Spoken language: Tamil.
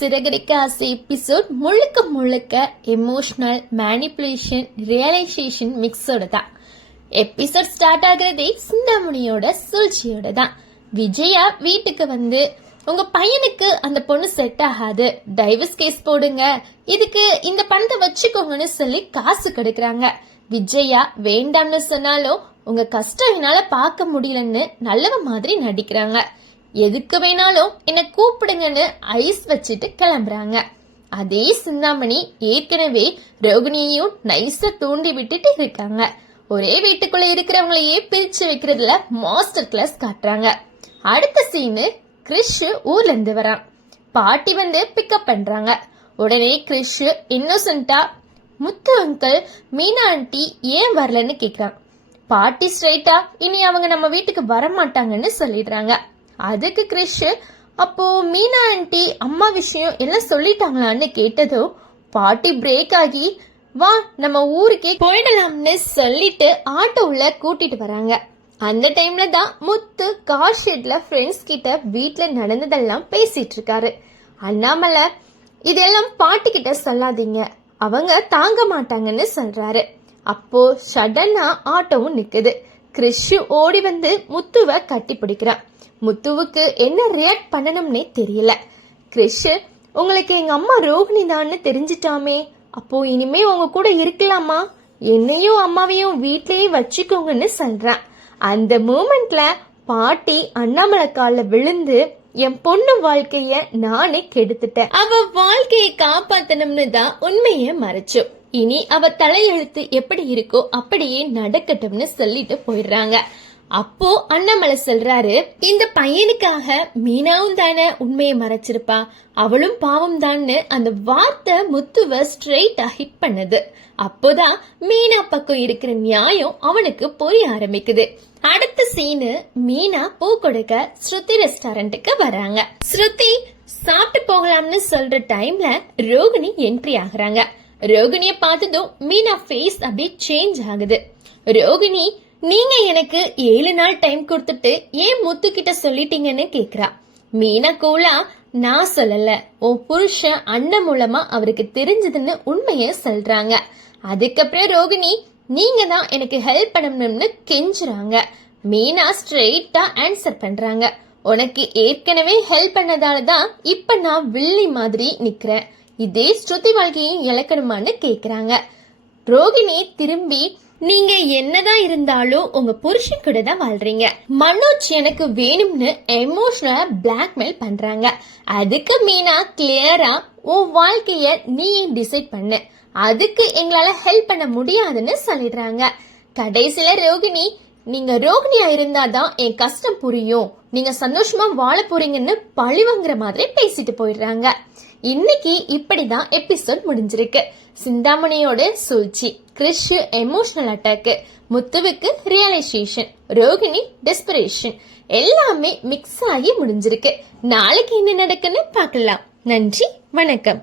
சிறகடிக்க ஆசை எபிசோட் முழுக்க முழுக்க எமோஷனல் மேனிப்புலேஷன் ரியலைசேஷன் மிக்ஸோட தான். எபிசோட் ஸ்டார்ட் ஆகுறதே சிந்தாமணியோட சூழ்ச்சியோட தான். விஜயா வீட்டுக்கு வந்து உங்க பையனுக்கு அந்த பொண்ணு செட் ஆகாது, டைவர்ஸ் கேஸ் போடுங்க, இதுக்கு இந்த பணத்தை வச்சுக்கோங்கன்னு சொல்லி காசு கிடைக்கிறாங்க. விஜயா வேண்டாம்னு சொன்னாலும் உங்க கஷ்டம் என்னால பார்க்க முடியலன்னு நல்லவ மாதிரி நடிக்கிறாங்க. எதுக்கு வேணாலும் என்ன கூப்பிடுங்கன்னு ஐஸ் வச்சுட்டு கிளம்புறாங்க. அதே சிந்தாமணி ஏற்கனவே ரோகிணியையும் நைஸா தூண்டி விட்டுட்டு இருக்காங்க. ஒரே வீட்டுக்குள்ள இருக்கிறவங்களையே பிரிச்சு வைக்கிறதுல மாஸ்டர் கிளாஸ் காட்டுறாங்க. அடுத்த சீனு கிறிஷ் ஊர்ல இருந்து வரான். பாட்டி வந்து பிக்கப் பண்றாங்க. உடனே கிறிஷ் இன்னோசென்ட்டா முத்து அங்கிள் மீனா ஆண்டி ஏன் வரலன்னு கேக்குறான். பாட்டி ஸ்ட்ரைட்டா இனி அவங்க நம்ம வீட்டுக்கு வரமாட்டாங்கன்னு சொல்லிடுறாங்க. அதுக்கு கிறிஷ் அப்போ மீனா ஆண்டி அம்மா விஷயம் எல்லாம் சொல்லிட்டாங்களான்னு கேட்டதும் பாட்டி பிரேக் ஆகி வா நம்ம ஊருக்கே போயிடலாம்னு சொல்லிட்டு ஆட்டோவுல கூட்டிட்டு வராங்க. அந்த டைம்ல தான் முத்து கார் ஷெட்ல ஃப்ரெண்ட்ஸ் கிட்ட வீட்டுல நடந்ததெல்லாம் பேசிட்டு இருக்காரு. அண்ணாமலை இதெல்லாம் பாட்டி கிட்ட சொல்லாதீங்க, அவங்க தாங்க மாட்டாங்கன்னு சொல்றாரு. அப்போ சடனா ஆட்டோவும் நிக்குது. கிறிஷ் ஓடி வந்து முத்துவை கட்டி பிடிக்கிறான். முத்துவுக்கு என்ன ரியாக்ட் பண்ணணும்னே தெரியல. கிறிஷ் உங்களுக்கு எங்க அம்மா ரோகிணி தான்னு தெரிஞ்சிட்டாமே, அப்போ இனிமே உங்க கூட இருக்கலாமா, என்னையும் அம்மாவையும் வீட்லயே வச்சுக்கோங்கன்னு சொல்றான். அந்த மூமெண்ட்ல பாட்டி அண்ணாமலை கால விழுந்து என் பொண்ணு வாழ்க்கைய நானே கெடுத்துட்டேன், அவ வாழ்க்கையை காப்பாத்தணும்னு தான் உண்மைய மறைச்சோம், இனி அவ தலையெழுத்து எப்படி இருக்கோ அப்படியே நடக்கட்டும்னு சொல்லிட்டு போயிடுறாங்க. அப்போ அண்ணாமலை சொல்றாரு, இந்த பையனுக்காக மீனாவும் தானே உண்மையை மறைச்சிருப்பா, அவளும் பாவம் தான்னு அந்த வார்த்தை முத்துவ ஸ்ட்ரெயிட்டா ஹிட் பண்ணுது. அப்போதான் மீனா பக்கம் இருக்கிற நியாயம் அவனுக்கு புரிய ஆரம்பிக்குது. அடுத்த சீனு மீனா பூ கொடுக்க ஸ்ருதி ரெஸ்டாரண்ட்டுக்கு வராங்க. ஸ்ருதி சாப்பிட்டு போகலாம்னு சொல்ற டைம்ல ரோகிணி என்ட்ரி ஆகுறாங்க. ரோகிணிய பார்த்ததும் மீனா ஃபேஸ் அப்படியே சேஞ்ச் ஆகுது. ரோகிணி நீங்க எனக்கு 7 நாள் டைம் கொடுத்துட்டு ஏன் முத்து கிட்ட சொல்லிட்டீங்கன்னு கேக்குறா. மீனா கூலா நான் சொல்லல, உன் புருஷன் அண்ணன் மூலமா அவருக்கு தெரிஞ்சதுன்னு உண்மைய சொல்றாங்க. அதுக்கப்புறம் ரோகிணி நீங்க தான் எனக்கு ஹெல்ப் பண்ணணும்னு கெஞ்சுறாங்க. மீனா ஸ்ட்ரெயிட்டா ஆன்சர் பண்றாங்க, உனக்கு ஏற்கனவே ஹெல்ப் பண்ணதாலதான் இப்ப நான் வில்லி மாதிரி நிக்கிறேன், இதே ஸ்ருதி வாழ்க்கையும் இழக்கணுமான்னு கேக்குறாங்க. ரோகிணி திரும்பி நீங்க என்னதான் இருந்தாலும் உங்க புருஷன் கூட தான் வாழ்றீங்க, மனோஜ் எனக்கு வேணும்னு எமோஷனலா பிளாக்மெயில் பண்றாங்க. அதுக்கு மீனா கிளியரா உன் வாழ்க்கைய நீ டிசைட் பண்ணு, அதுக்கு எங்களால ஹெல்ப் பண்ண முடியாதுன்னு சொல்லிடுறாங்க. கடைசியில ரோகிணி நீங்க ரோகிணியா இருந்தாதான் என் கஷ்டம் புரியும், நீங்க சந்தோஷமா வாழ போறீங்கன்னு பழிவாங்கிற மாதிரி பேசிட்டு போயிடுறாங்க. இன்னைக்கு இப்படிதான் எபிசோட் முடிஞ்சிருக்கு. சிந்தாமணியோட சூழ்ச்சி, கிறிஷ் எமோஷனல் அட்டாக், முத்துவுக்கு ரியலைசேஷன், ரோகிணி டெஸ்பரேஷன் எல்லாமே மிக்ஸ் ஆகி முடிஞ்சிருக்கு. நாளைக்கு என்ன நடக்குன்னு பார்க்கலாம். நன்றி, வணக்கம்.